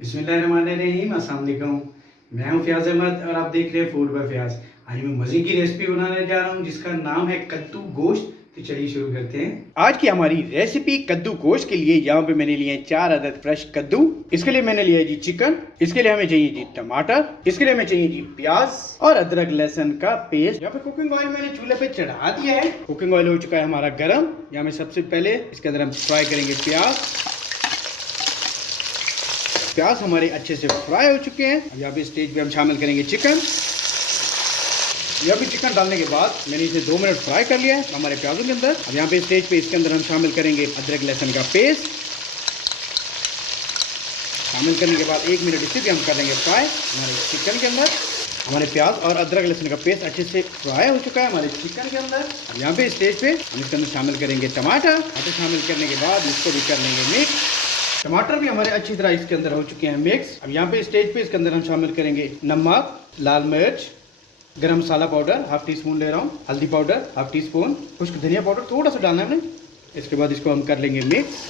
बिस्मिल्लाहिर्रहमानिर्रहीम, अस्सलाम वालेकुम। मैं हूं फयाज अहमद और आप देख रहे हैं फूड बाय फयाज। आज मैं मज़े की रेसिपी बनाने जा रहा हूं जिसका नाम है कद्दू गोश्त। तो चलिए शुरू करते हैं आज की हमारी रेसिपी कद्दू गोश्त के लिए। यहाँ पे मैंने लिए 4 अदद फ्रेश कद्दू। इसके लिए मैंने लिया जी चिकन। इसके लिए हमें चाहिए जी टमाटर। इसके लिए हमें चाहिए जी प्याज और अदरक लहसुन का पेस्ट। यहाँ पे कुकिंग ऑयल मैंने चूल्हे पे चढ़ा दिया है। कुकिंग ऑयल हो चुका है हमारा गर्म। यहाँ में सबसे पहले इसके अंदर हम फ्राई करेंगे प्याज हमारे अच्छे से फ्राई हो चुके हैं। अब यहाँ पे स्टेज पे हम शामिल करेंगे चिकन। यहाँ पे चिकन डालने के बाद मैंने इसे 2 मिनट फ्राई कर लिया है हमारे प्याजों के अंदर। अब यहाँ पे स्टेज पे इसके अंदर हम शामिल करेंगे अदरक लहसुन का पेस्ट। शामिल करने के बाद 1 मिनट इसे भी हम कर देंगे फ्राई हमारे चिकन के अंदर। हमारे प्याज और अदरक लहसुन का पेस्ट अच्छे से फ्राई हो चुका है हमारे चिकन के अंदर। अब यहाँ पे स्टेज पे हम इसके अंदर शामिल करेंगे टमाटर। शामिल करने के बाद इसको भी कर लेंगे मिक्स। टमाटर भी हमारे अच्छी तरह इसके अंदर हो चुके हैं मिक्स। अब यहाँ पे स्टेज पे इसके अंदर हम शामिल करेंगे नमक, लाल मिर्च, गरम मसाला पाउडर ½ टी स्पून ले रहा हूँ, हल्दी पाउडर ½ टी स्पून, खुश्क धनिया पाउडर थोड़ा सा डालना है हमने। इसके बाद इसको हम कर लेंगे मिक्स।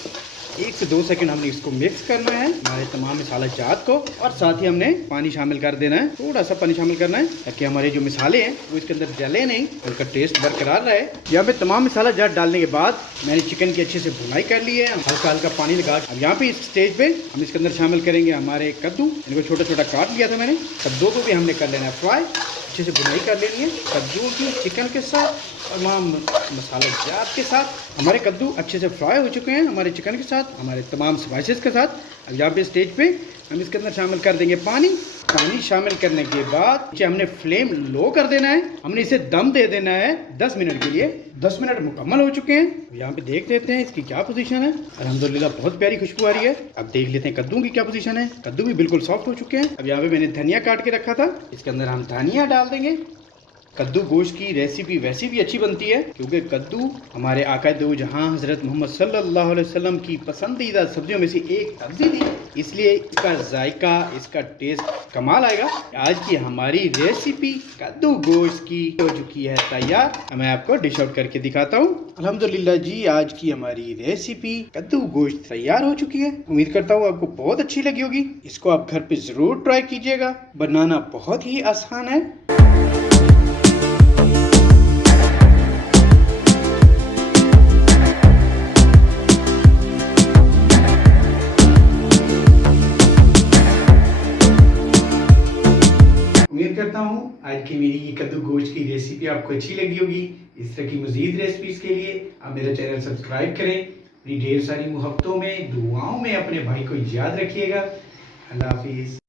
1 से 2 सेकंड हमने इसको मिक्स करना है हमारे तमाम मसाला जात को। और साथ ही हमने पानी शामिल कर देना है, थोड़ा सा पानी शामिल करना है ताकि हमारे जो मसाले हैं वो इसके अंदर जले नहीं, उनका टेस्ट बरकरार रहे। यहाँ पे तमाम मसाला जात डालने के बाद मैंने चिकन की अच्छे से भुनाई कर ली है हल्का हल्का पानी लगा। अब यहाँ पे इस स्टेज पे हम इसके अंदर शामिल करेंगे हमारे कद्दू। इनको छोटा छोटा काट लिया था मैंने। कद्दू को भी हमने कर लेना है फ्राई, अच्छे से भुनाई कर लेनी है कद्दू की चिकन के साथ और तमाम मसाला जात के साथ। हमारे कद्दू अच्छे से फ्राई हो चुके हैं हमारे चिकन के साथ, हमारे तमाम स्पाइसेस के साथ। अब यहाँ पे स्टेज पे हम इसके अंदर शामिल कर देंगे पानी। पानी शामिल करने के बाद हमने फ्लेम लो कर देना है। हमने इसे दम दे देना है 10 मिनट के लिए। 10 मिनट मुकम्मल हो चुके हैं। यहाँ पे देख लेते हैं इसकी क्या पोजीशन है। अल्हम्दुलिल्लाह बहुत प्यारी खुशबू आ रही है। अब देख लेते हैं कद्दू की क्या पोजीशन है। कद्दू भी बिल्कुल सॉफ्ट हो चुके हैं। अब यहाँ पे मैंने धनिया काट के रखा था, इसके अंदर हम धनिया डाल देंगे। कद्दू गोश्त की रेसिपी वैसे भी अच्छी बनती है क्योंकि कद्दू हमारे आका दो जहां हज़रत मोहम्मद सल्लल्लाहु अलैहि वसल्लम की पसंदीदा सब्जियों में से एक सब्जी थी, इसलिए इसका जायका, इसका टेस्ट कमाल आएगा। आज की हमारी रेसिपी कद्दू गोश्त की हो चुकी है तैयार। मैं आपको डिश आउट करके दिखाता हूँ। अल्हम्दुलिल्लाह जी, आज की हमारी रेसिपी कद्दू गोश्त तैयार हो चुकी है। उम्मीद करता हूँ आपको बहुत अच्छी लगी होगी। इसको आप घर पे ज़रूर ट्राई कीजिएगा, बनाना बहुत ही आसान है। उम्मीद करता हूँ आज की मेरी ये कद्दू गोश्त की रेसिपी आपको अच्छी लगी होगी। इस तरह की मज़ीद रेसिपीज़ के लिए आप मेरा चैनल सब्सक्राइब करें। अपनी ढेर सारी मोहब्बतों में, दुआओं में अपने भाई को याद रखिएगा। अल्लाह हाफिज़।